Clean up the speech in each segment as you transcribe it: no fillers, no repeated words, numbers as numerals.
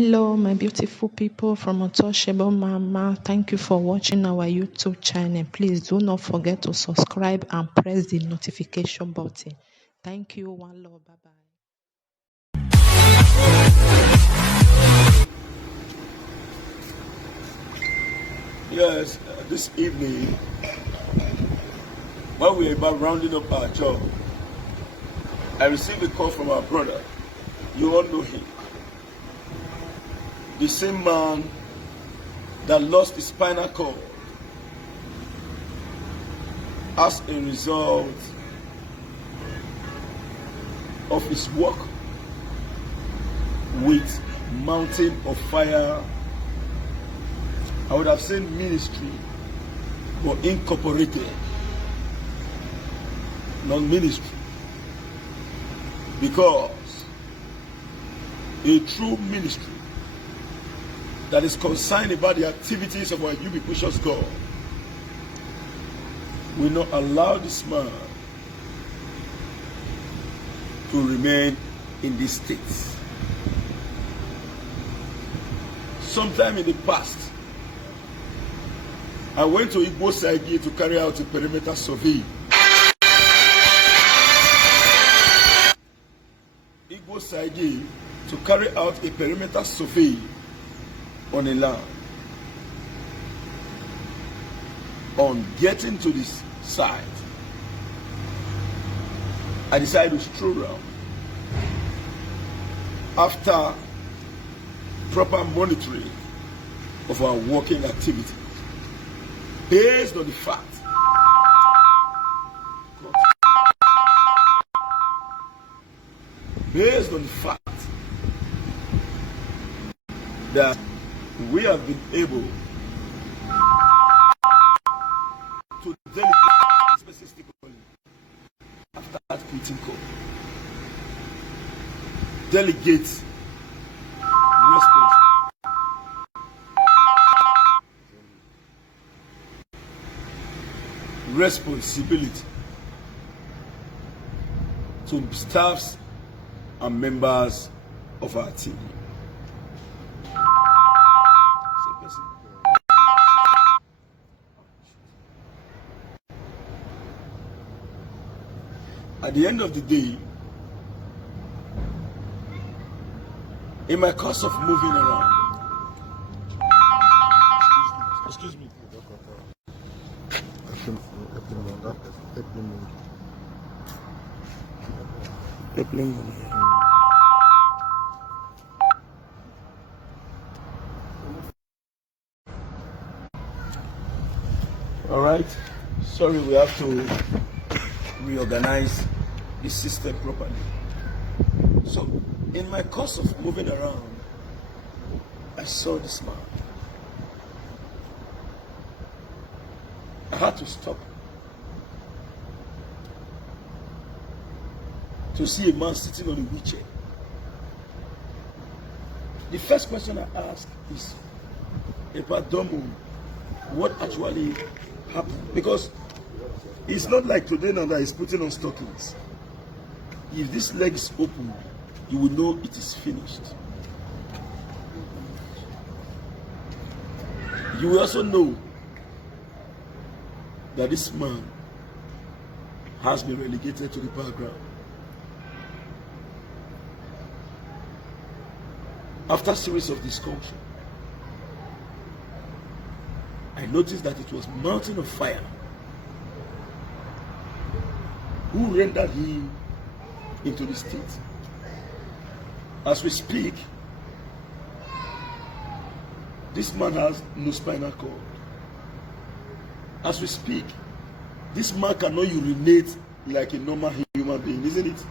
Hello, my beautiful people from Untouchable Mama. Thank you for watching our YouTube channel. Please do not forget to subscribe and press the notification button. Thank you. One love. Bye bye. Yes, this evening, while we were about rounding up our job, I received a call from our brother. You all know him. The same man that lost his spinal cord as a result of his work with Mountain of Fire. I would have said ministry, but incorporated, not ministry. Because a true ministry that is concerned about the activities of our ubiquitous God will not allow this man to remain in this state. Sometime in the past, I went to Igbo Saigi to carry out a perimeter survey. Igbo Saigi to carry out a perimeter survey on a land. On getting to this site, I decided to stroll around. After proper monitoring of our working activity, based on the fact that we have been able to delegate specifically after that meeting call, delegate responsibility to staffs and members of our team. At the end of the day, in my course of moving around, excuse me. All right. Sorry, we have to reorganize the system properly. So, in my course of moving around, I saw this man. I had to stop to see a man sitting on a wheelchair. The first question I asked is, Epadomu, what actually happened? Because it's not like today now that he's putting on stockings. If this leg is open, you will know it is finished. You will also know that this man has been relegated to the background. After a series of discussion, I noticed that it was Mountain of Fire who rendered him into the state. As we speak, this man has no spinal cord. As we speak, this man cannot urinate like a normal human being, isn't it?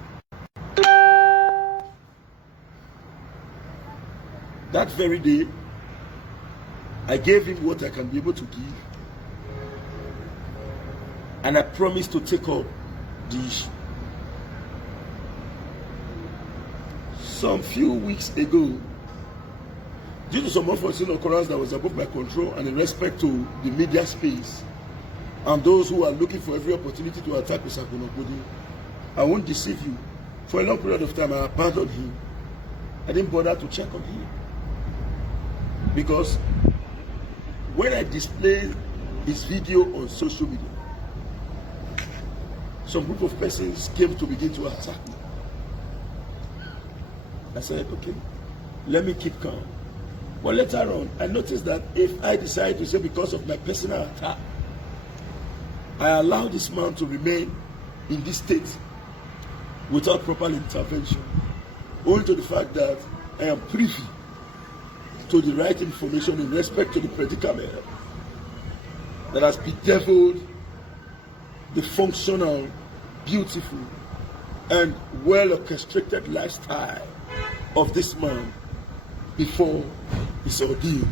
That very day, I gave him what I can be able to give. And I promised to take up the issue. Some few weeks ago, due to some unforeseen occurrence that was above my control and in respect to the media space and those who are looking for every opportunity to attack Mr. Konokodi, I won't deceive you. For a long period of time, I abandoned him. I didn't bother to check on him. Because when I display his video on social media, some group of persons came to begin to attack me. I said, okay, let me keep calm. But later on, I noticed that if I decide to say because of my personal attack, I allow this man to remain in this state without proper intervention, owing to the fact that I am privy to the right information in respect to the predicament that has bedeviled the functional, beautiful, and well-orchestrated lifestyle of this man before his ordeal.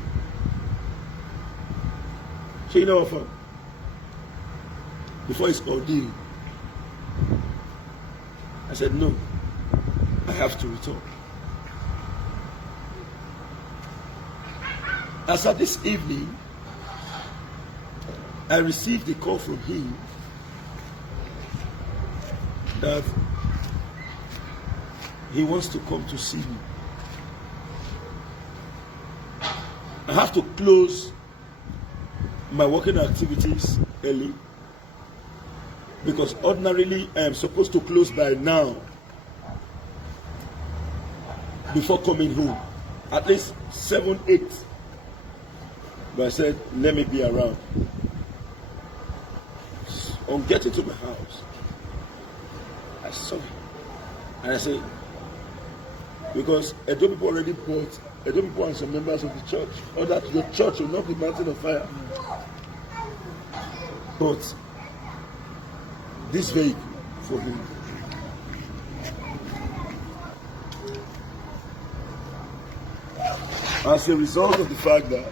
So you know what? Before his ordeal, I said, no, I have to return. As of this evening, I received a call from him that he wants to come to see me. I have to close my working activities early because ordinarily I am supposed to close by now before coming home, at least 7, 8. But I said, let me be around. On getting to my house, I saw him. And I said, because Edo people already bought, Edo people and some members of the church, or that your church will not be mountain of fire. But this vehicle for him. As a result of the fact that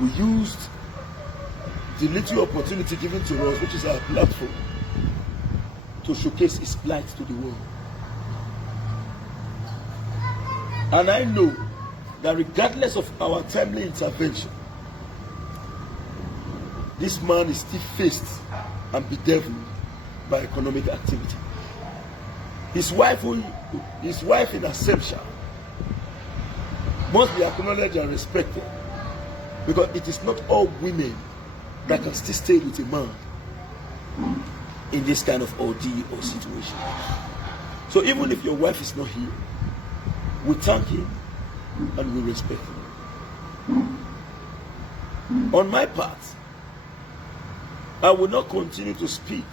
we used the little opportunity given to us, which is our platform, to showcase his plight to the world. And I know that regardless of our timely intervention, this man is still faced and bedeviled by economic activity. His wife in absentia must be acknowledged and respected, because it is not all women that can still stay with a man in this kind of ordeal or situation. So even if your wife is not here, we thank him and we respect him. On my part, I will not continue to speak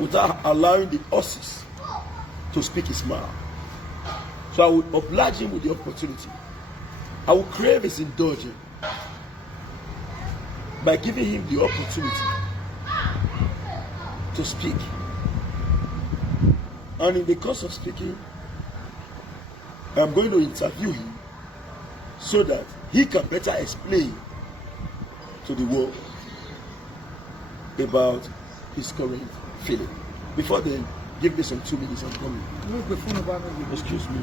without allowing the horses to speak his mouth. So I will oblige him with the opportunity. I will crave his indulgence by giving him the opportunity to speak. And in the course of speaking, I'm going to interview him so that he can better explain to the world about his current feeling. Before then, give me some 2 minutes, I'm coming. Excuse me.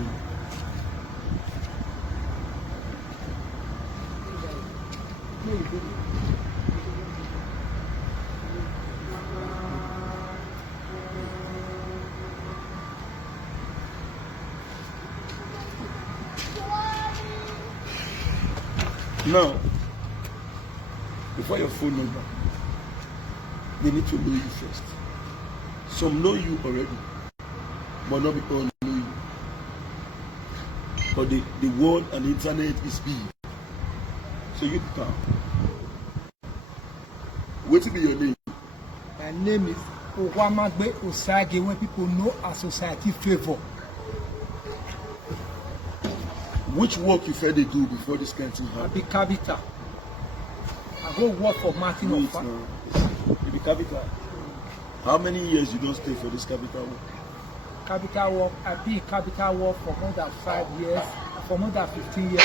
Now, before your phone number, they need to know you first. Some know you already, but not all know you. But the world and the internet is big. So you can. What will be your name? My name is Owamagbe Osage, when people know as Society Favor. Which work you felt they do before this kind of thing I happened? be Kabita. I go work for Martin Wait Ofa. now. You be capital. How many years you don't stay for this capital work? Capital work. I be capital work for more than 5 years, for more than 15 years.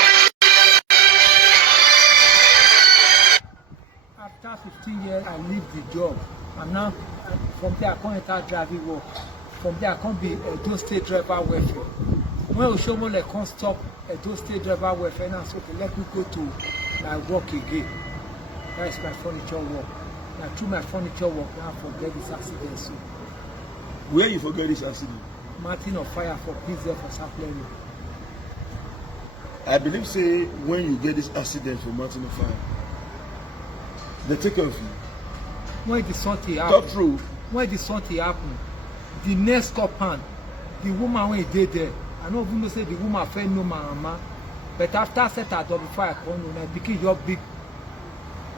After 15 years, I leave the job. And now, from there, I can't enter driving work. From there, I can't be a Edo State driver welfare. When Oshomole can't stop Edo State driver welfare, now so okay, let me go to my work again. That is my furniture work. Now through my furniture work, now I forget this accident. So Where you forget this accident? Martin of Fire for PZ for Sapler. I believe say when you get this accident for Mountain of Fire, they take care of you. When the something Talk happen, true. when the something happen, the next compound, the woman when dey there, I don't even know say the woman fell no my mama, but after set at before I come know, pikin just big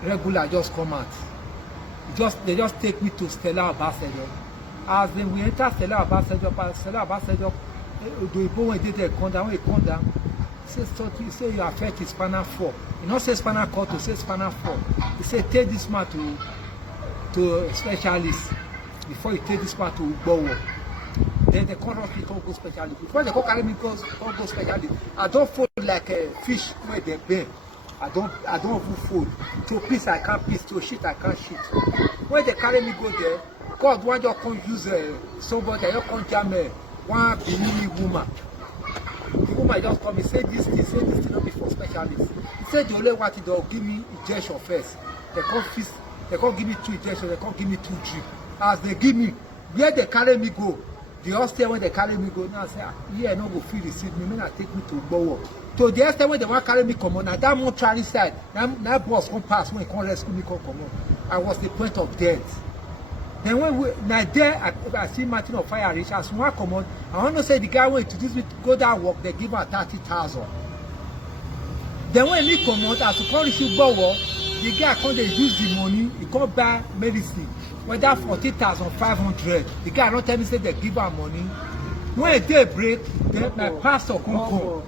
regular just come out. They just take me to Stella Abasejo. As then we enter Stella Abasejo, the boy when dey there come down, when he come down, say something, say you affect his spinal 4. He not say spinal cord, to say spinal 4. He say take this man to a specialist before you take this man to Ugbowo. Then they call hospital go specialist. Before they go carry me go specialist, I don't fold like a fish where they bend. I don't even fold. To piece I can't piece, to shit I can't shit. When they carry me go there, God one just come use somebody, just come jam one Benin woman. The woman just come and say this thing not be for specialists. He said the only one thing they'll give me injection first. They can't give me 2 injections, they can't give me 2 drip. As they give me, where they carry me go, the hostel when they carry me go, now I say, yeah, no go feel receive me, I take me to Ugbowo. To the extent when they want carry me come on, now that mortuary side, now boss come pass when he come rescue me come on. I was the point of death. Then when now there I see Mountain of Fire reach, as one come on, I want to say the guy went to this week go that work, they give her 30,000. Then when me come out, as to come reach Ugbowo, the guy come they use the money, he come buy medicine. Whether 40,500, the guy don't tell me say they give her money. When they break, then my pastor come come.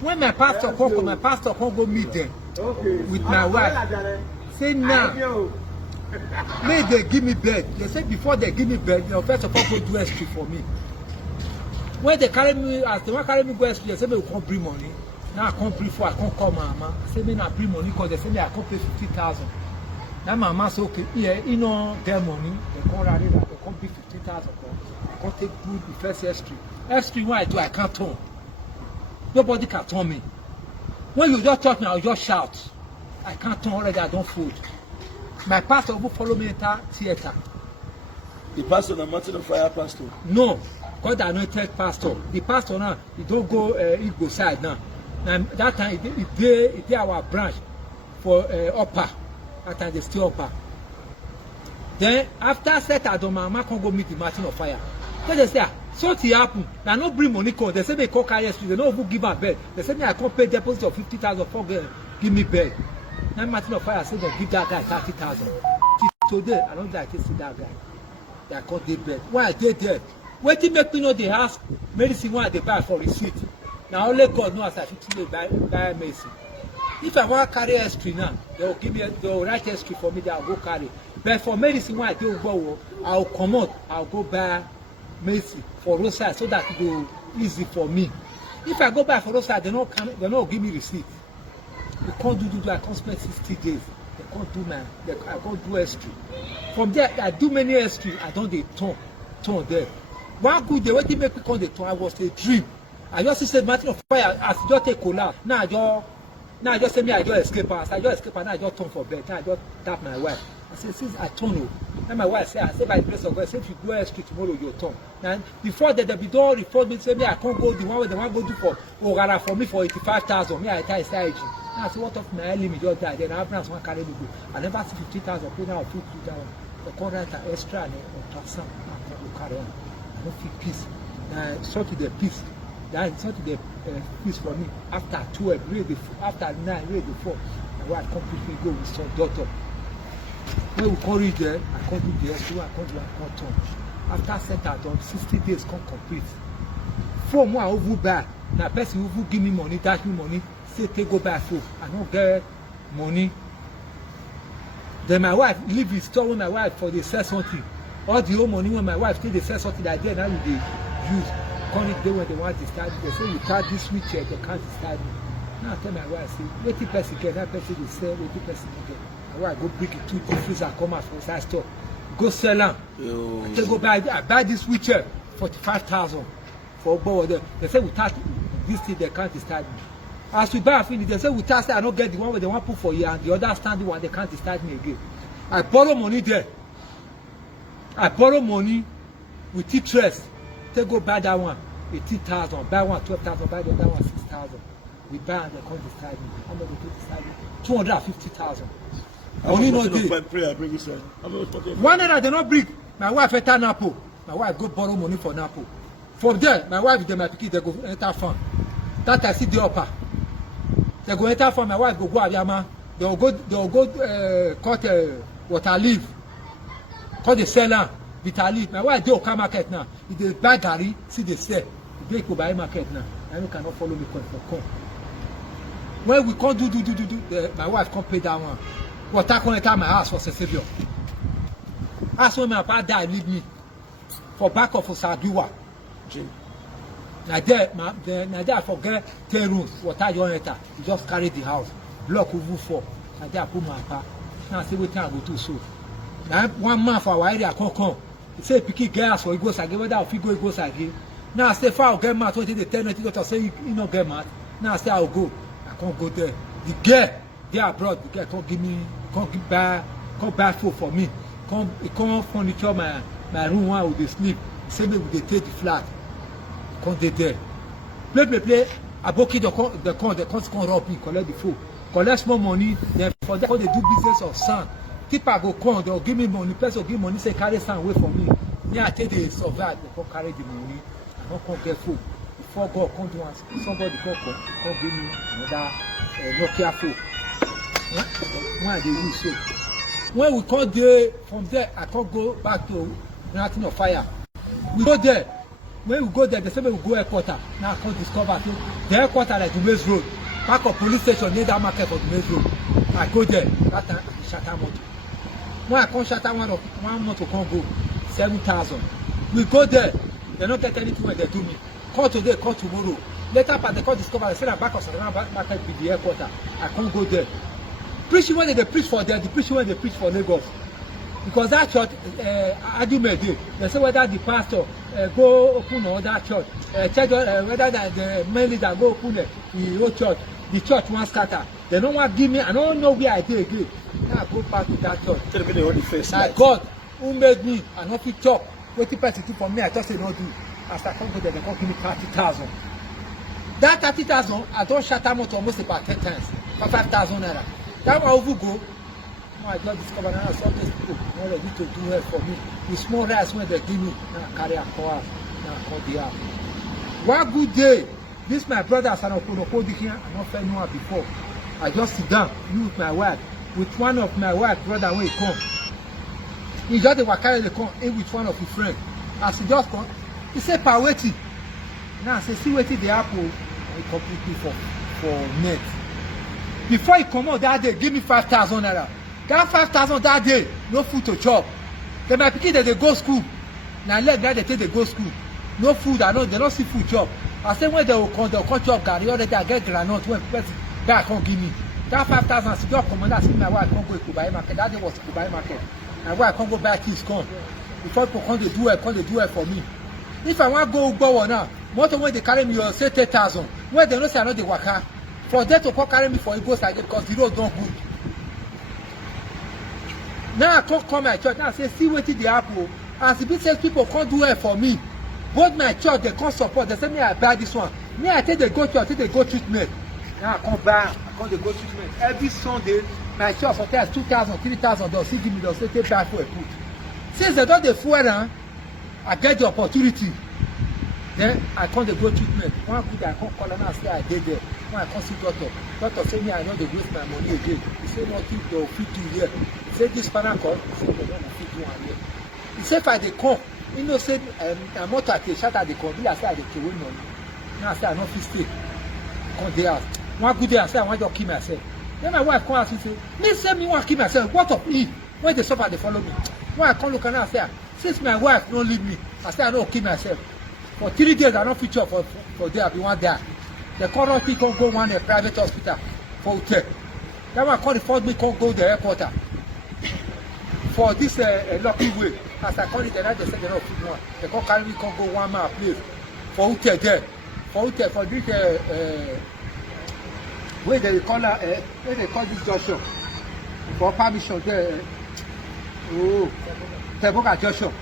When my pastor come go meet them with my wife. Say now, may they give me bed. They say before they give me bed, they first of all go do S3 for me. When they carry me, as they want carry me go S3, they say me will come bring money. Now I come bring for, I come call my mama. I say me not bring money because they say me I come pay 50,000. Now my mama say okay, yeah, you know get money. They come rally that they come pay 50,000. I come take good the first S3. S3 when I do, I can't turn. Nobody can turn me. When you just touch me, I'll just shout. I can't turn already, I don't fold. My pastor will follow me enter theater. The pastor, the Mountain of Fire pastor. No, God anointed pastor. The pastor now, he don't go Igbo side now. Now that time he did our branch for upper. That time they still upper. Then after set my mama can go meet the Mountain of Fire. Then they say, something happen. Now no bring money come. They say they call carrier street. They don't even give her bed. They say me I can't pay deposit of 50,000 for give me bed. Now Mountain of Fire said they give that guy 30,000. Today I don't like to see that guy. They can't dey bed. Why I dey there? Wetin make me know they ask medicine why they buy for receipt. Now only God knows as I fit buy medicine. If I want to carry S3 now, they will give me, they will write S3 for me. That I'll go carry. But for medicine why I don't go, I'll come out. I'll go buy medicine for roadside so that it will easy for me. If I go buy for roadside, they not give me receipt. They can't do. I can't spend 60 days. They can't do I can't do S3. From there, I do many S3. I don't dey turn there. One good day, when they make me come the turn, I was a dream. I just said Mountain of Fire as just take collapse. Now I just say me I just escape. As I just escape, and I just turn for bed. Now I just tap my wife. I say since I turn, then my wife say, I say by the grace of God, say if you go S3 tomorrow, you'll turn. Now before that, they don't report me. Say me I can't go the one way they want to go do for Ogara for me for 85,000. Me I tell SIG. Now I say what of my limit just die. Then I have one carry me go. I never see 50,000. Pay now 50,000. They come rent an extra and ultrasound. I carry on. I don't feel peace. Now sort of the peace. That is sort of the peace for me. After 12, really after 9, really before, my wife completely go with some daughter. When we come reach there, I can't do the S2, I can't do I can't turn. After set that done, 60 days come complete. 4 more I over buy. Now person who give me money, dash me money, say take go buy food. I don't get money. Then my wife leave the store with my wife for the sell something. All the old money when my wife take the sell something that day now they use. Come the day when they want to start, they say you start this switch here, they can't start me. Now I tell my wife, say, wait till person get, that person will sell, wait till person get. My wife go bring it to the freezer, come out from inside store. Go sell them. I tell go buy, I buy this switch here, 45,000 for Ugbowo. They say we start this thing, they can't start me. As we buy a finish, they say we start, I don't get the one where they want to put for you, and the other standing one, they can't start me again. I borrow money there. I borrow money with interest. They go buy that one 18,000, buy one 12,000, buy the other one 6,000. We buy and they come decide me. How much they decide me? 250,000. How Only much no portion day. of prayer bring this one? How much portion of One naira they not bring. My wife enter Napo. My wife go borrow money for Napo. From there, my wife dey my pikin they go enter farm. That I see the upper. They go enter farm. My wife go Abiyama. They will go cut water leaf. Cut the seller bitter leaf. My wife dey Oka market now. If they buy garri, see they sell. They go buy market now. I cannot follow me come. When we come do, my wife come pay that one. Water come enter my house for Savior. That's when my papa die, leave me for back of Osagiwa. Now there I forget 10 rooms. Water you enter, you just carry the house. Block over 4. Now there I put my papa. Now I say what time I go to so. Now 1 month for our area come. He say picky girls for he goes again. Whether if he goes again. Now I say if I get mad, what they tell me to say you no get mad. Now I say I'll go. I can't go there. The girl there abroad, the girl can't buy food for me. Come furniture my room where I would sleep. Say me would they take the flat. Come there. Play. Aboki the come rob me, collect the food. Collect small money. Then for that, they do business of sand. People go come, they'll give me money. Person give money, say carry sand away from me. Me I take the survive, they come carry the money. I don't come get food. Before God come to us, somebody come give me another Nokia phone. When they use so. When we come there, from there I can't go back to Mountain of Fire. We go there. When we go there, they say we go headquarters. Now I can't discover so the headquarters like the Maze Road. Back of police station near that market for the Maze Road. I go there. That time I shatter motor. When I come shatter one motor can't go 7,000. We go there. They don't get anything when they do me. Call today, call tomorrow. Later, but they can't discover. They say that back of Savannah market be the headquarters. I can't go there. Preaching when they preach for there, the preaching when they preach for Lagos. Because that church, argument they say whether the pastor go open or that church, whether the main leader go open the whole church, the church won't scatter. They don't want to give me, I don't know where I did again. Now I go back to that church. Tell me the Holy Face. Now God, who made me, I not fit chop. What the person do for me, I just say no do. After I come go there, they come give me 30,000. That 30,000, I don't shut them out almost about 10 times. For 5,000 naira. That one over go. I just discovered now some these people not ready to do help for me. The small rice when they give me, now I carry a car, now I call the app. One good day, this my brother as an Okonokodi here, I not felt no one before. I just sit down, you with my wife, with one of my wife brother when he come. He just the carry the come in with one of his friends. As he just come, he said Paweti. Now I say see wetin the apple and he complete me for net. Before he come out that day, give me 5,000 naira. That 5,000 that day, no food to chop. Then my pikin they go school. Now let that they take they go school. No food, they don't see food chop. I say when they will come chop garri already I get groundnut when person guy can't give me. That 5,000 still just come and I see my wife can't go to Kubai market. That day was Kubai market. My wife can't go buy kids come. Before people come they do it for me. If I want to go now, motor when they carry me you say 10,000. When they know say I know the waka. For them to come carry me for Igbo side because the road don't good. Now I can't come my church. Now I say, see what the apple. As the business people can't do it for me. Both my church, they can't support. They say me I buy this one. Me I take the go church, take the go treatment. Now I can't buy, I can't the go treatment. Every Sunday, my church sometimes 2,000, 3,000. They'll see give me, they'll say take back for a put. Since they don't the fuel, I get the opportunity. Then I can't the go treatment. One good I can't call and I say I did there. When I can't see doctor. Doctor say me I know they waste my money again. He say nothing they'll fit you here. He say this panel call. He say they don't fit you one here. He say if I dey come, you know say I'm not at a shot at the come. Be I say I dey kill money. Now I say I no fit stay. Come there. One good day I say I want to kill myself. Then my wife come ask me say, me say me want to kill myself. What of me? When they suffer they follow me. When I come look and I say, since my wife don't leave me, I say I don't kill myself. For 3 days I don't feature for there. I be one there. The current people go one a private hospital for hotel. That one call the first me can't go the airport. For this lucky way, as I call it, they say they don't fit one. They can't carry me can't go 1 mile place for hotel there. For hotel for this where they call where they call this junction for permission there. Teboga junction.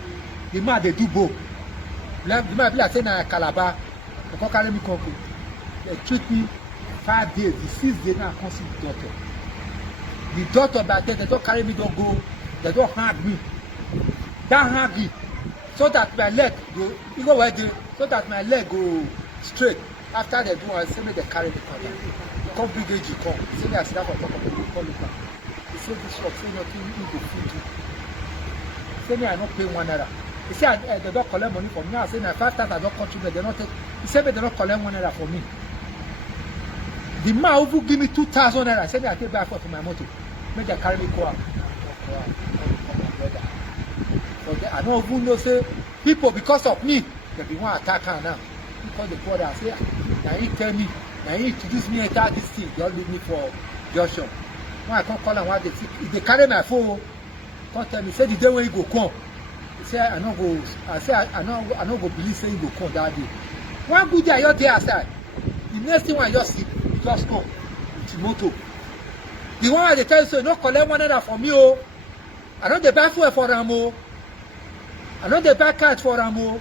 The man they do both. The man be like saying Calabar. They can't carry me can't go. They treat me 5 days, the 6th day now I come see the doctor. The doctor back then, they don't carry me, don't go, they don't hang me. That hang me, so that my leg go, you know where they, so that my leg go straight. After they do, I say me they carry the car down. They come big age, you come. He say me I sit down for top of the call it back. He say this shop, say nothing, you go feed you. He say me I not pay 1 naira. He say they don't collect money from me. I say na 5 times I don't contribute, they don't take. He say me they don't collect 1 naira from me. The man who give me 2,000 naira, I say me I take back for my motor. Make they carry me go out. I don't even know say people because of me they be one attack her now. Because the brother I say now he tell me, now he introduce me enter this thing, don't leave me for Joshua. When I come call am one day, if they carry my phone, come tell me say the day when he go come. He say I no go, I say I no go believe say he go come that day. One good day I just dey outside. The next thing when I just see, he just come with the motor. The one they tell you say no collect 1 naira from me oh. I don't dey buy fuel for am oh. I know they buy cards for am oh.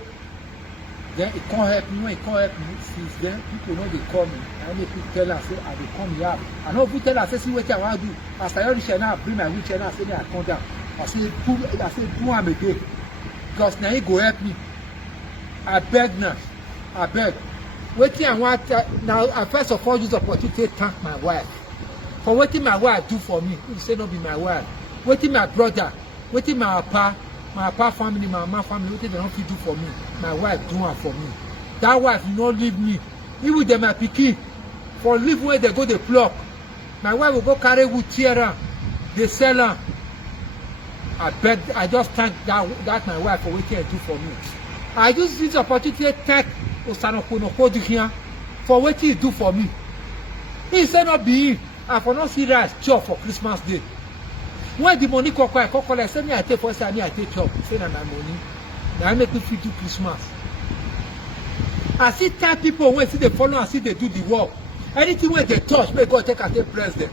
Then it can't help me. When it can't help me, since then people know they call me. I make people tell her say I dey come here. I know people tell her say see what I want to do. As I reach here now, bring my wheelchair now. Say me I come down. I say do am again. Because now he go help me. I beg now. I beg. Wetin I want now. I first of all use the opportunity to thank my wife for wetin my wife do for me. You say no be my wife. Wetin my brother. Wetin my papa family, my mama family, wetin they don't fit do for me. My wife do am for me. That wife no leave me. Even them my pikin for leave where they go dey pluck. My wife will go carry wood tear am, dey sell am. I just thank that my wife for wetin she do for me. I just use this opportunity to thank Osanokonokodukia for wetin he do for me. He say not be him. I for not see rice chop for Christmas Day. When the money I say me I take first time, I take chop. Say na my money. Now I make me feel do Christmas. I see 10 people when see they follow and see they do the work. Anything when they touch, may God take and take bless them.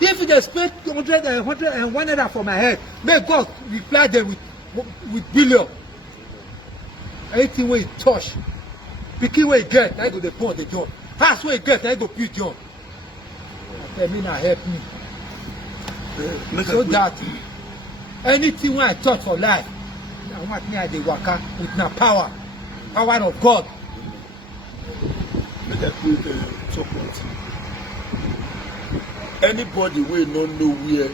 If they spend 100 and 101 naira for my head, may God reply them with billion. Anything when you touch, pikin when you get, I go the pond the job. House when you get, I go build job. Tell me now help me. So that anything when I touch for life, I want me at the waka with my power of God. Make I put talk one thing. Anybody will not know where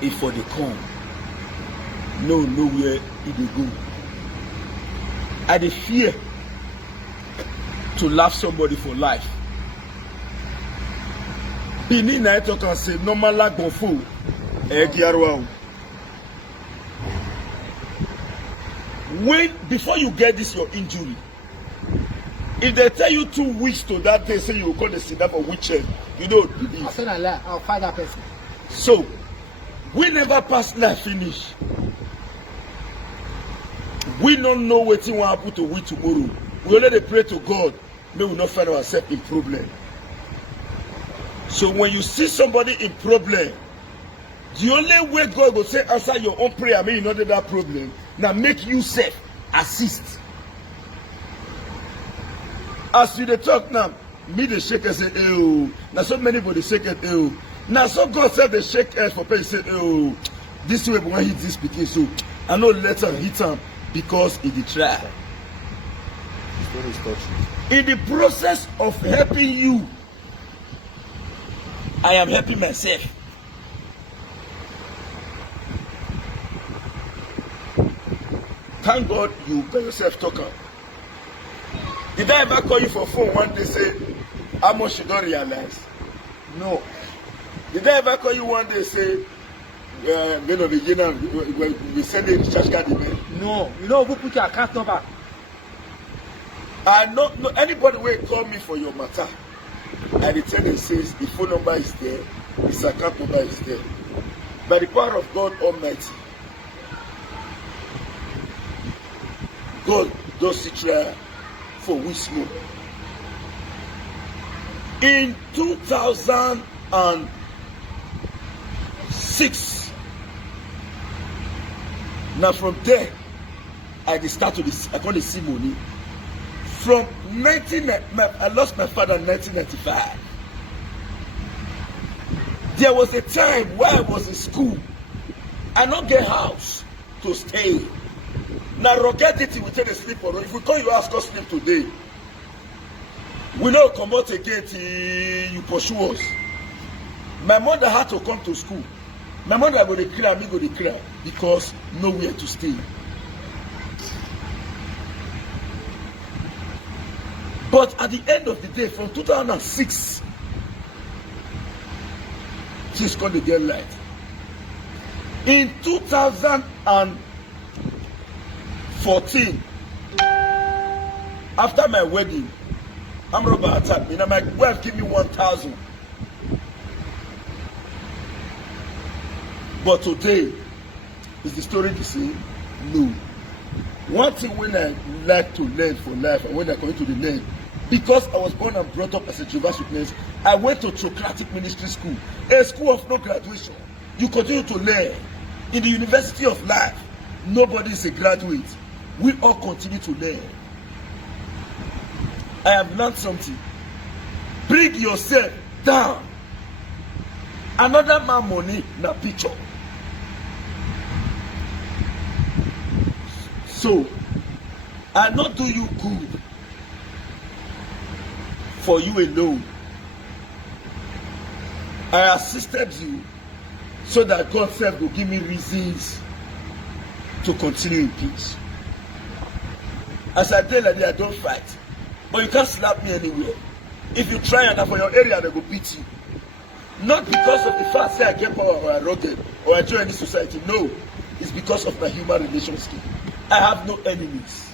if for the come, know where it dey go. I dey fear to laugh somebody for life. Bini na talk and say normal like bonfo giarwa. When before you get this your injury, if they tell you 2 weeks to that day, say you will call the sit down for wheelchair, you don't believe. I say na lie, I'll find that person. So we never pass life finish. We don't know what will happen to we tomorrow. We only pray to God, may we not find ourselves in problem. So when you see somebody in problem, the only way God will say answer your own prayer, may you not do that problem. Now make you safe, assist. As you dey talk now, me dey shake and say, "Oh." Now so many people dey shake it, "Oh." Now so God said they shake head for people say, "Oh, this way we want hit this pikin, so I no let him hit him because he dey try." In the process of helping you, I am helping myself. Thank God you by yourself talking. Did I ever call you for phone one day say how much you don't realize? No. Did I ever call you one day say we send a recharge card email? No. You know who put your account number? I know no anybody will call me for your matter. I tell them says the phone number is there, his account number is there. By the power of God Almighty, God does see try for we smoke. In 2006, now from there, I call the see money From I lost my father in 1995. There was a time where I was in school. I don't get house to stay. Now, rocket it, we take a sleep or if we call you ask us sleep today, we don't come out again till you pursue us. My mother had to come to school. My mother go to cry, me go to cry because nowhere to stay. But at the end of the day, from 2006, she's called the girl light. In 2014, after my wedding, I'm Robert attacked me. Now my wife gave me 1,000. But today, is the story the same? No. One thing when I like to learn for life and when I come to the learn, because I was born and brought up as a Jehovah's Witness, I went to Theocratic Ministry School, a school of no graduation. You continue to learn. In the University of Life, nobody is a graduate. We all continue to learn. I have learned something. Bring yourself down. Another man money na picture. So, I not do you good for you alone. I assisted you so that God self will give me reasons to continue in peace. As I tell you, I don't fight. But you can't slap me anywhere. If you try and for your area, they will beat you. Not because of the fact that I get power or I rugged or I join any society. No. It's because of my human relationship. I have no enemies.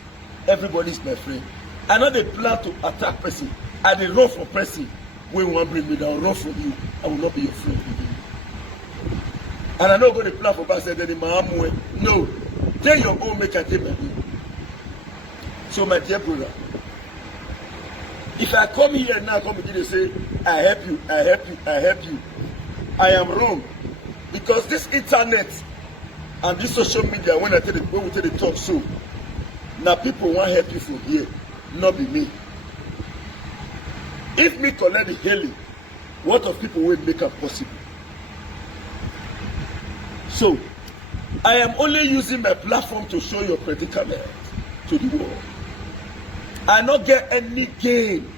Everybody is my friend. I know they plan to attack person. I they run for person. When you want to bring me down, run from you. I will not be your friend again. And I know going to plan for Pastor Denny Mahamwe. No. Take your own make and take my own. So my dear brother, if I come here now, come begin to say, I help you, I help you, I help you, I am wrong. Because this internet and this social media, when we take the talk so, now people want to help you from here, not be me. If me collect the hailing, what of people will make it possible? So, I am only using my platform to show your predicament to the world. I not get any gain,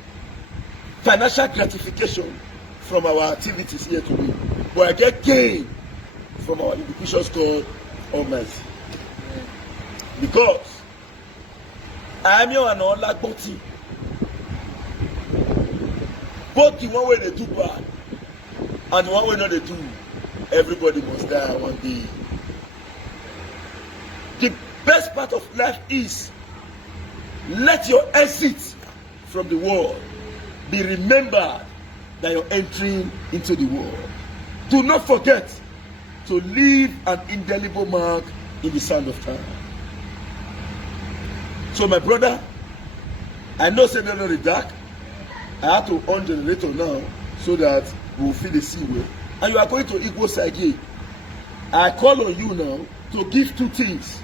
financial gratification from our activities here today, but I get gain from our indications called Almighty. Because I am here and all like both the one way they do bad and the one way not they do, everybody must die one day. The best part of life is let your exit from the world be remembered that you're entering into the world. Do not forget to leave an indelible mark in the sand of time. So my brother, I know say they're not the dark. I have to on generator now so that we will feel the sea way. And you are going to Igbo Sage. I call on you now to give two things.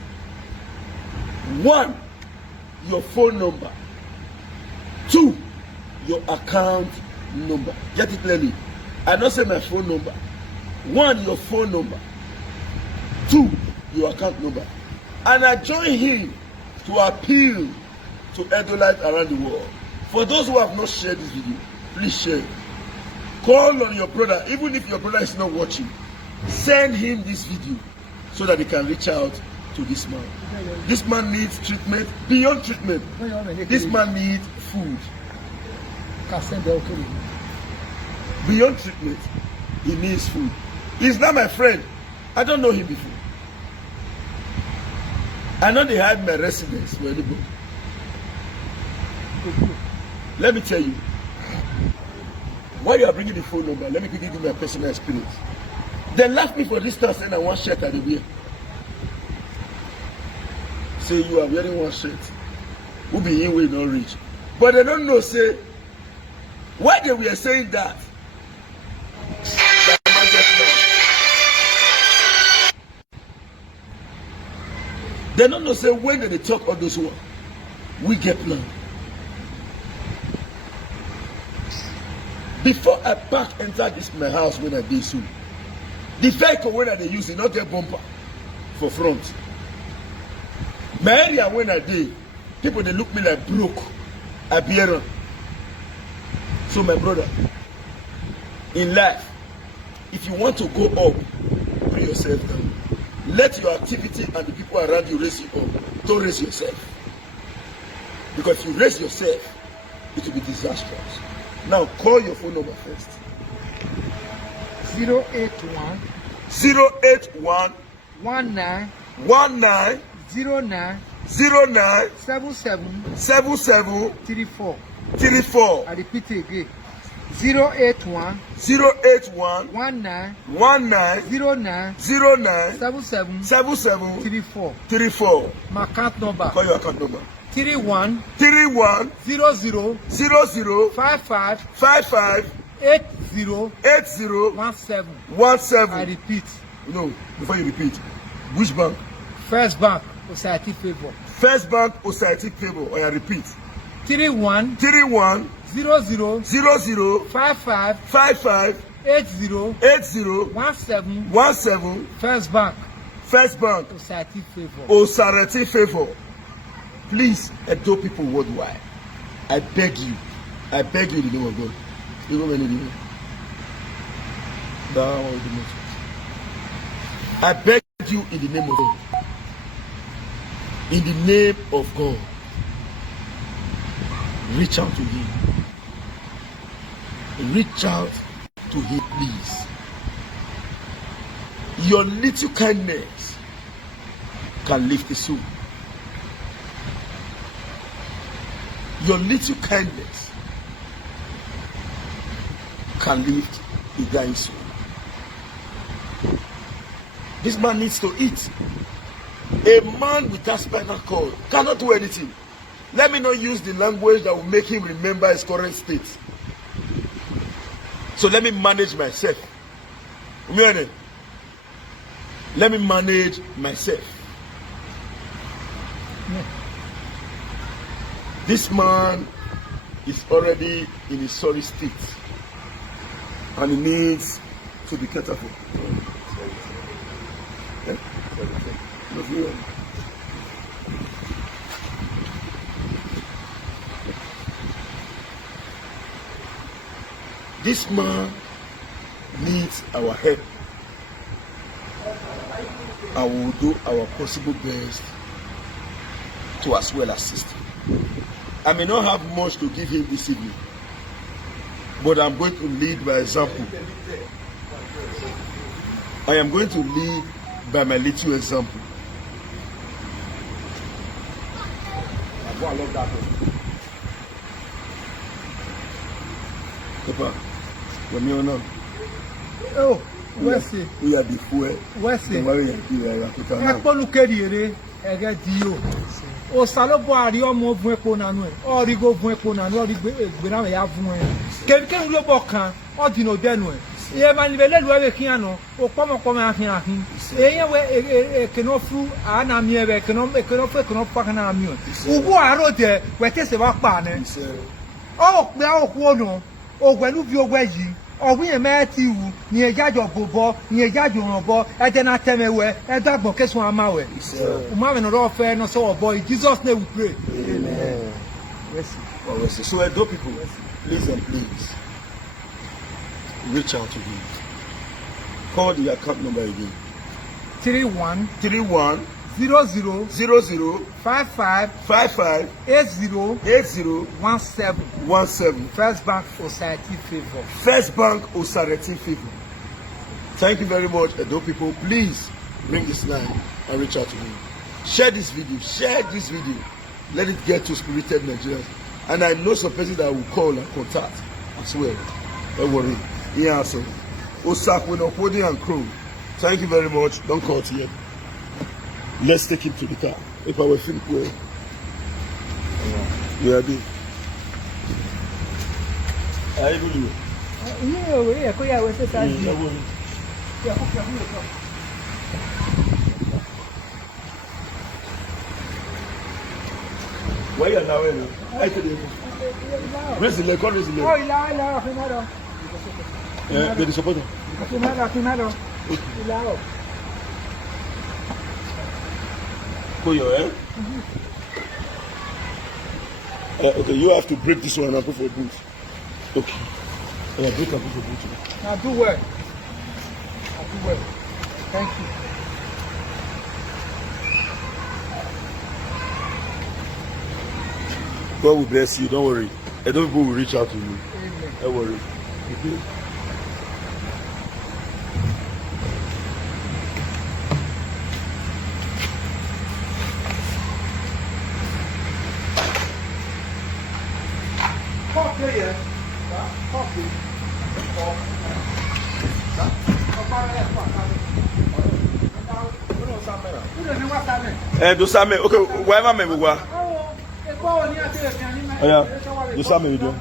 One, your phone number. Two, your account number. Get it clearly. I don't say my phone number. One, your phone number. Two, your account number. And I join him to appeal to Edolite around the world. For those who have not shared this video, please share. Call on your brother, even if your brother is not watching. Send him this video so that he can reach out to this man. This man needs treatment, beyond treatment. This man needs food. Beyond treatment, he needs food. He's not my friend. I don't know him before. I know they had my residence for anybody. Let me tell you. Why you are bringing the phone number, let me quickly give you my personal experience. They laugh me for distance and I want shirt at the wear. Say you are wearing one shirt. Who be in way not rich. But they don't know, say, why they were saying that? They don't know, say, when they talk all those words, we get plan. Before I park enter this my house when I dey so, the vehicle when I dey use, e not get bumper for front. My area when I dey, people they look me like broke, aberrant. So my brother, in life, if you want to go up, bring yourself down. Let your activity and the people around you raise you up. Don't raise yourself. Because if you raise yourself, it will be disastrous. Now call your phone number first. 081 081 19 19 09 09 77 77 34. 34. I repeat again. 081 081 19 19 09 09 77 77 34. 34. My account number Call your account number. 31 31 00 00 55 55 80 80 17. I 17. repeat. No, before you repeat, which bank? First Bank, Society Favor. First Bank Osaiti Favor. Or I repeat, 31 31 00 00 55 55 80 80 17. 17. First Bank, First Bank Society Favor. Osaiti Favor. Please, Edo people worldwide, I beg you in the name of God. You go many people. That one with the most. I beg you in the name of God. In the name of God, reach out to him. Reach out to him, please. Your little kindness can lift the soul. Your little kindness can lift the dying soul. This man needs to eat. A man without spinal cord cannot do anything. Let me not use the language that will make him remember his current state. So let me manage myself. Let me manage myself. This man is already in a sorry state and he needs to be catered for. This man needs our help. I will do our possible best to as well assist him. I may not have much to give him this evening, but I'm going to lead by example. I am going to lead by my little example. I love that one. Papa, when you're not. Oh, where's it? We are the fuel. Where's it? Now. Ekpolukeri ege dio. O salobo ari omo vun epo nanu e. Ori go vun epo nanu, ori gbe na ya vun e. Ke lo bo kan, o dino denu e. Iye ma nibele lu ewe kian no, o pomo ahin. Eyan we ke no fru ana mi ebe ke no pa kana mi o. Ugu aro de we te se wa pa ne. O pe o ku onu. Ogwelu bi ogweji ogun yen meti wu ni ejajo gobo ni ejajo ranbo ede na temewe edagbon kesun amawe umame no ro fe no so boy Jesus name we pray. Amen. So Edo people, please and please reach out to him. Call the account number again. 31 00 00 55 55 80 80 17. First Bank Society Favor. First Bank Osaiti Favor. Thank you very much, Edo people. Please bring this line and reach out to me. Share this video. Share this video. Let it get to Spirited Nigerians. And I know some person that will call and contact as well. Don't worry. Yeah, so Osakwe Nopodi and crew. Thank you very much. Don't call it yet. Let's take him to the car. If I were think well. We are there. Are you doing? Where are you now? I could. Where's the leg? Oh, Yeah, they support them. Koyo, eh? Okay, you have to break this one and put for boot. Okay. Yeah, break and put for boot. Now do well. Do well. Thank you. God will bless you. Don't worry. I don't people will reach out to you. Amen. Don't worry. Okay. Do same. Okay, why am I moving? Oh yeah, do same we do.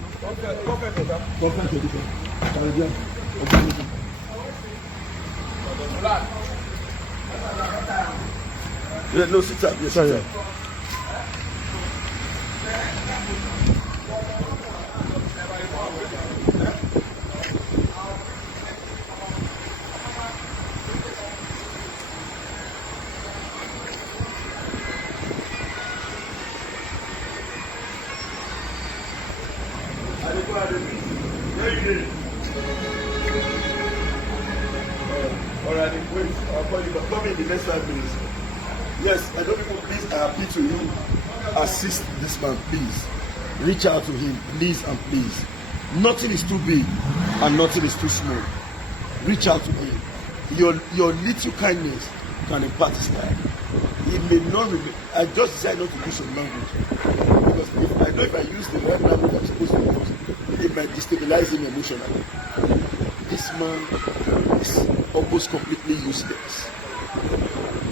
No, sit up. Yes, sir. Very good. All right, wait. I'll call you, but come in the next 5 minutes. Yes, I know people, please, I appeal to you. Assist this man, please. Reach out to him, please and please. Nothing is too big and nothing is too small. Reach out to him. Your little kindness can impact his life. It may not remain. I just decided not to use some language. Because I know if I use the right language I'm supposed to use, it might destabilize him emotionally. This man is almost completely useless.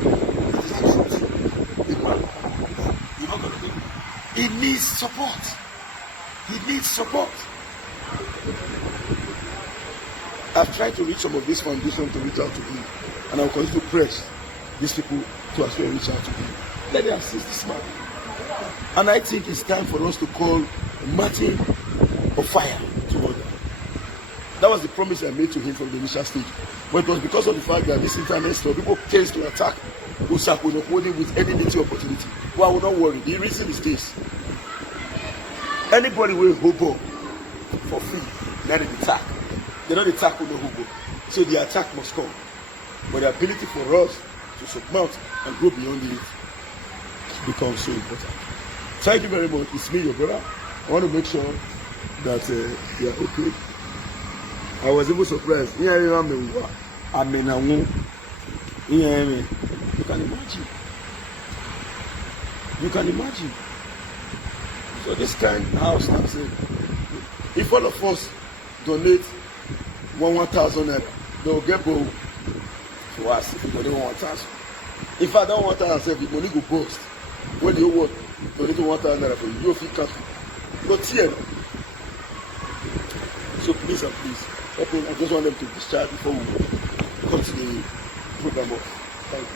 It is the truth. The man, you're not gonna do it. He needs support. He needs support. I've tried to reach some of this foundation to reach out to him, and I'll continue to press these people to as well reach out to him. Let them assist this man. And I think it's time for us to call Martin of fire to order. That was the promise I made to him from the initial stage. But it was because of the fact that this internet store, people came to attack Usaku with any little opportunity. Well, I will not worry. The reason is this. Anybody will hobo for free, now they attack. They don't attack with no hobo. So the attack must come. But the ability for us to surmount and go beyond it becomes so important. Thank you very much. It's me, your brother. I want to make sure that you are okay. I was even surprised. You can imagine. You can imagine. So this kind of house, I'm saying, if all of us donate 1,000 naira, they will get both for us if we donate 1,000. If I don't want to say the money go burst, when you want donate 1,000 naira for you, you feel careful. But here, so please and please, I just want them to discharge before we continue the program off. Thank you.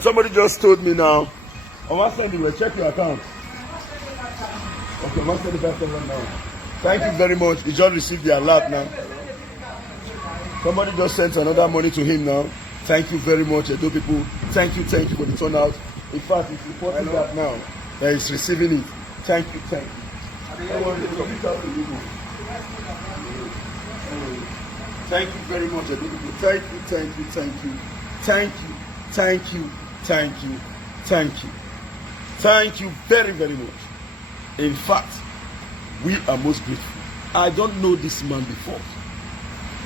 Somebody just told me now. Check your account. Okay, now. Thank you very much. He just received the alert now. Somebody just sent another money to him now. Thank you very much, Edo people. Thank you for the turnout. In fact, it's reporting that now that he's receiving it. Thank you. Thank you very much, Edo people. Thank you. Thank you very, very much. In fact, we are most grateful. I don't know this man before.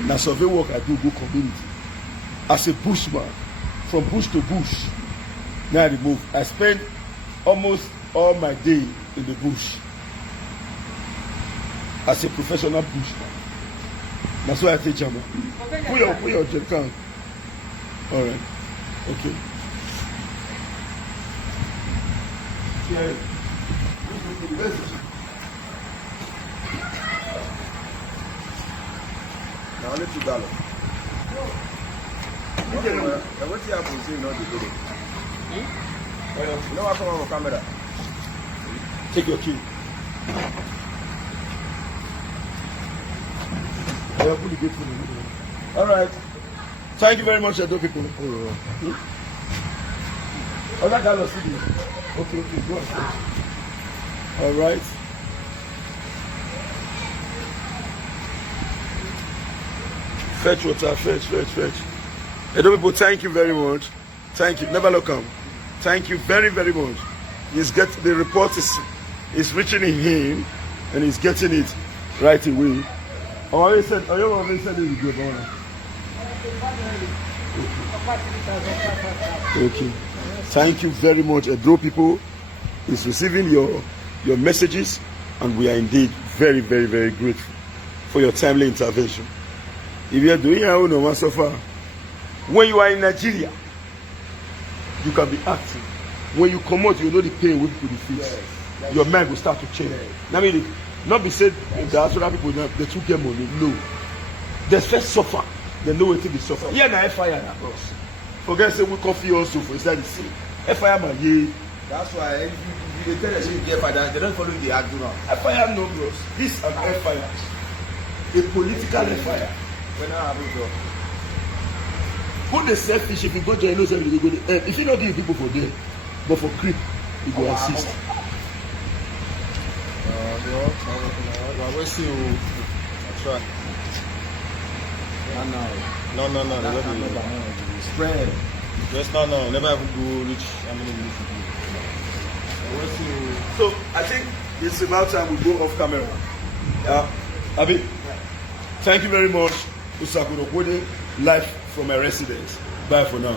Now, survey work I do go community. As a bushman, from bush to bush, now I move. I spend almost all my day in the bush. as a professional bushman. That's why I teach you. Put your jerrycan. All right. Okay. Yeah. Now only $2. What's the apple saying not the video? You know what come on camera? Take your key. All right. Thank you very much, Edo people. Oh, that guy was sitting. Okay, go on. All right. Fetch water, fetch. Edo people, thank you very much. Thank you. Never look come. Thank you very, very much. The report is reaching him, and he's getting it right away. Oh, I said, oh, you already said it good. Okay. Thank you very much. Edo people is receiving your messages, and we are indeed very, very, very grateful for your timely intervention. If you are doing your own so far, when you are in Nigeria, you can be active. When you come out, you know the pain with people face. Yes, your mind will start to change. Yes. I mean, not be said the other people they took their money. No, they first suffer. They know what they suffer. Yeah, now fire na us. Forget say we coffee also for inside the sea. Fire man, yeah. That's why if you tell us you get fire, they don't follow the argument. Fire no bros. This is an fire. A political fire. When I have it. Put the selfish if you go to you know you go there. If you not give people for there, but for creep, you go assist. We'll see you. Try. No. Spread. Just no. Never even go reach how many minutes you We'll see you. So I think it's about time we go off camera. Abi, thank you very much, Usakuno Kode, live from my residence. Bye for now.